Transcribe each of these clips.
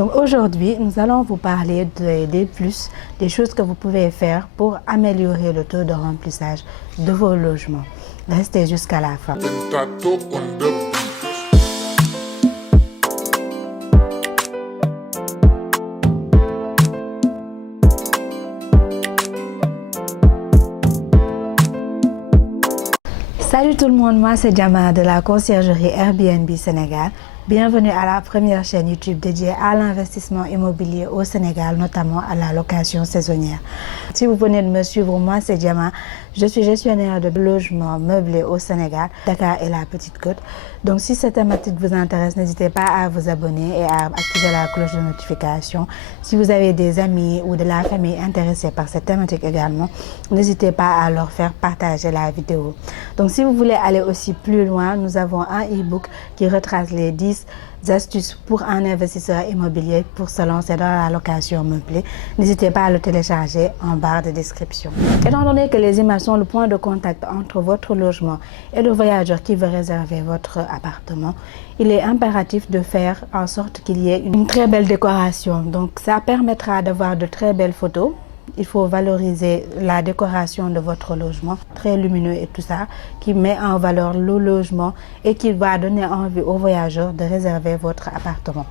Donc aujourd'hui, nous allons vous parler des plus, des choses que vous pouvez faire pour améliorer le taux de remplissage de vos logements. Restez jusqu'à la fin. Salut tout le monde, moi c'est Diama de la conciergerie Airbnb Sénégal. Bienvenue à la première chaîne YouTube dédiée à l'investissement immobilier au Sénégal, notamment à la location saisonnière. Si vous venez de me suivre, moi c'est Diama. Je suis gestionnaire de logements meublés au Sénégal, Dakar et la Petite Côte. Donc si cette thématique vous intéresse, n'hésitez pas à vous abonner et à activer la cloche de notification. Si vous avez des amis ou de la famille intéressés par cette thématique également, n'hésitez pas à leur faire partager la vidéo. Donc si vous voulez aller aussi plus loin, nous avons un e-book qui retrace les 10 astuces pour un investisseur immobilier pour se lancer dans la location meublée. N'hésitez pas à le télécharger en barre de description. Étant donné que les images sont le point de contact entre votre logement et le voyageur qui veut réserver votre appartement, il est impératif de faire en sorte qu'il y ait une très belle décoration. Donc ça permettra d'avoir de très belles photos. Il faut valoriser la décoration de votre logement, très lumineux et tout ça, qui met en valeur le logement et qui va donner envie aux voyageurs de réserver votre appartement.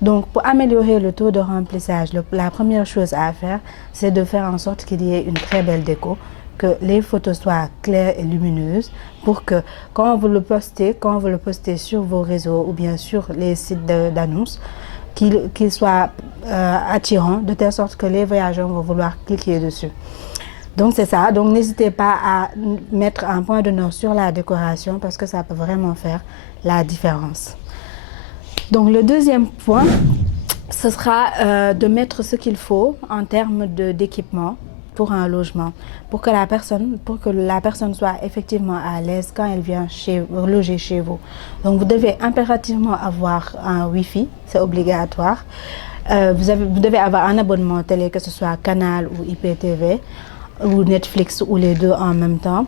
Donc, pour améliorer le taux de remplissage, la première chose à faire, c'est de faire en sorte qu'il y ait une très belle déco, que les photos soient claires et lumineuses pour que quand vous le postez sur vos réseaux ou bien sur les sites d'annonces, qu'il soit attirant de telle sorte que les voyageurs vont vouloir cliquer dessus. Donc c'est ça, donc n'hésitez pas à mettre un point d'honneur sur la décoration parce que ça peut vraiment faire la différence. Donc le deuxième point, ce sera de mettre ce qu'il faut en termes d'équipement pour un logement, pour que la personne soit effectivement à l'aise quand elle vient loger chez vous. Donc vous devez impérativement avoir un Wi-Fi, c'est obligatoire. Vous devez avoir un abonnement télé, que ce soit Canal ou IPTV ou Netflix ou les deux en même temps.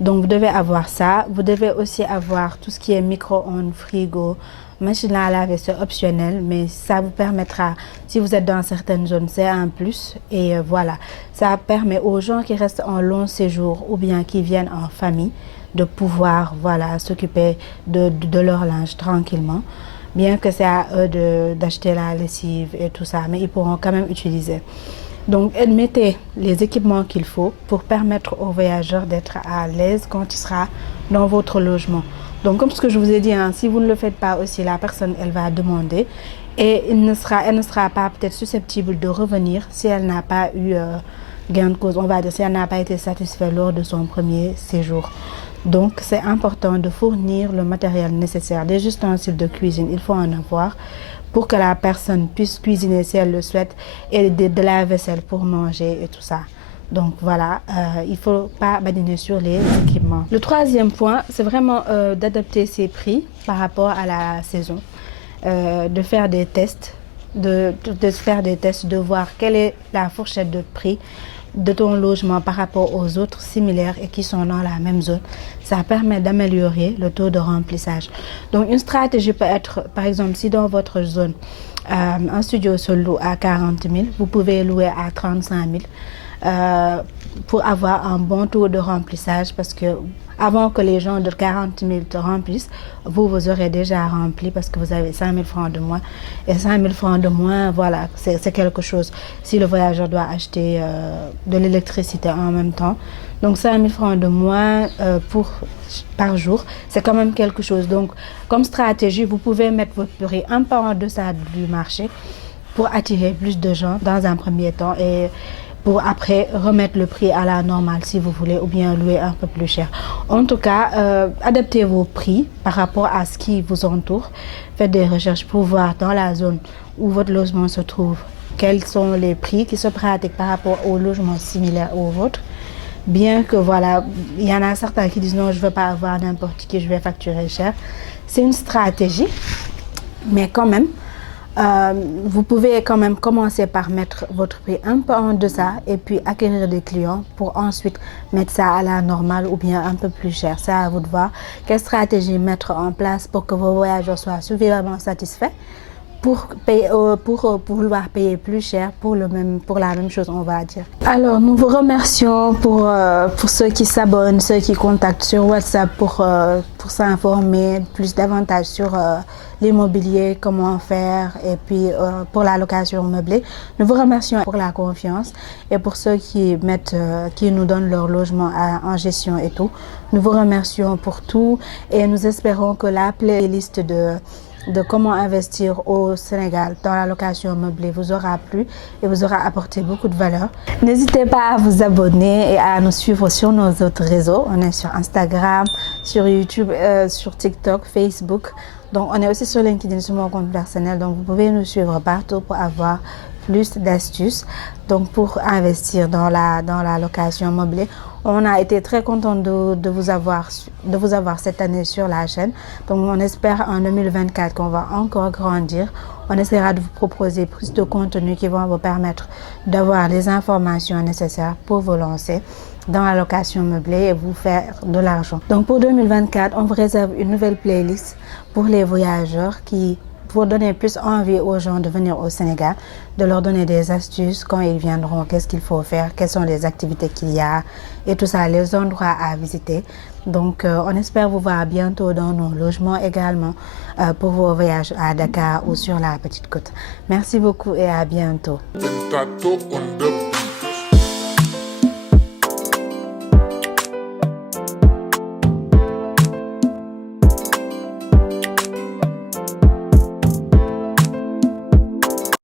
Donc vous devez avoir ça. Vous devez aussi avoir tout ce qui est micro-ondes, frigo, machine à laver, c'est optionnel, mais ça vous permettra, si vous êtes dans certaines zones, c'est un plus. Et voilà, ça permet aux gens qui restent en long séjour ou bien qui viennent en famille de pouvoir s'occuper de leur linge tranquillement. Bien que c'est à eux d'acheter la lessive et tout ça, mais ils pourront quand même utiliser. Donc, mettez les équipements qu'il faut pour permettre aux voyageurs d'être à l'aise quand il sera dans votre logement. Donc, comme ce que je vous ai dit, si vous ne le faites pas aussi, la personne, elle va demander et elle ne sera pas peut-être susceptible de revenir si elle n'a pas eu gain de cause, on va dire, si elle n'a pas été satisfaite lors de son premier séjour. Donc, c'est important de fournir le matériel nécessaire, des ustensiles de cuisine, il faut en avoir pour que la personne puisse cuisiner si elle le souhaite et de la vaisselle pour manger et tout ça. Donc voilà, il ne faut pas badiner sur les équipements. Le troisième point, c'est vraiment d'adapter ses prix par rapport à la saison, de faire des tests, de faire des tests, de voir quelle est la fourchette de prix de ton logement par rapport aux autres similaires et qui sont dans la même zone. Ça permet d'améliorer le taux de remplissage. Donc une stratégie peut être, par exemple, si dans votre zone, un studio se loue à 40 000, vous pouvez louer à 35 000 pour avoir un bon taux de remplissage parce que avant que les gens de 40 000 te remplissent, vous aurez déjà rempli parce que vous avez 5 000 francs de moins. Et 5 000 francs de moins, voilà, c'est quelque chose. Si le voyageur doit acheter de l'électricité en même temps, donc 5 000 francs de moins par jour, c'est quand même quelque chose. Donc, comme stratégie, vous pouvez mettre votre prix un peu en deçà du marché pour attirer plus de gens dans un premier temps et pour après remettre le prix à la normale si vous voulez ou bien louer un peu plus cher. En tout cas, adaptez vos prix par rapport à ce qui vous entoure. Faites des recherches pour voir dans la zone où votre logement se trouve quels sont les prix qui se pratiquent par rapport aux logements similaires aux vôtres. Bien que voilà, il y en a certains qui disent non, je ne veux pas avoir n'importe qui, je vais facturer cher. C'est une stratégie, mais quand même, vous pouvez quand même commencer par mettre votre prix un peu en deçà et puis acquérir des clients pour ensuite mettre ça à la normale ou bien un peu plus cher. C'est à vous de voir quelle stratégie mettre en place pour que vos voyageurs soient suffisamment satisfaits pour vouloir payer plus cher pour la même chose, on va dire. Alors, nous vous remercions pour ceux qui s'abonnent, ceux qui contactent sur WhatsApp pour s'informer davantage sur l'immobilier, comment faire, et puis pour la location meublée. Nous vous remercions pour la confiance et pour ceux qui nous donnent leur logement en gestion et tout. Nous vous remercions pour tout et nous espérons que la playlist de comment investir au Sénégal dans la location meublée vous aura plu et vous aura apporté beaucoup de valeur. N'hésitez pas à vous abonner et à nous suivre sur nos autres réseaux. On est sur Instagram, sur YouTube, sur TikTok, Facebook. Donc on est aussi sur LinkedIn, sur mon compte personnel. Donc vous pouvez nous suivre partout pour avoir plus d'astuces. Donc pour investir dans la location meublée. On a été très content de vous avoir cette année sur la chaîne. Donc on espère en 2024 qu'on va encore grandir. On essaiera de vous proposer plus de contenu qui vont vous permettre d'avoir les informations nécessaires pour vous lancer dans la location meublée et vous faire de l'argent. Donc pour 2024, on vous réserve une nouvelle playlist pour les voyageurs pour donner plus envie aux gens de venir au Sénégal, de leur donner des astuces quand ils viendront, qu'est-ce qu'il faut faire, quelles sont les activités qu'il y a et tout ça, les endroits à visiter. Donc on espère vous voir bientôt dans nos logements également pour vos voyages à Dakar ou sur la Petite Côte. Merci beaucoup et à bientôt.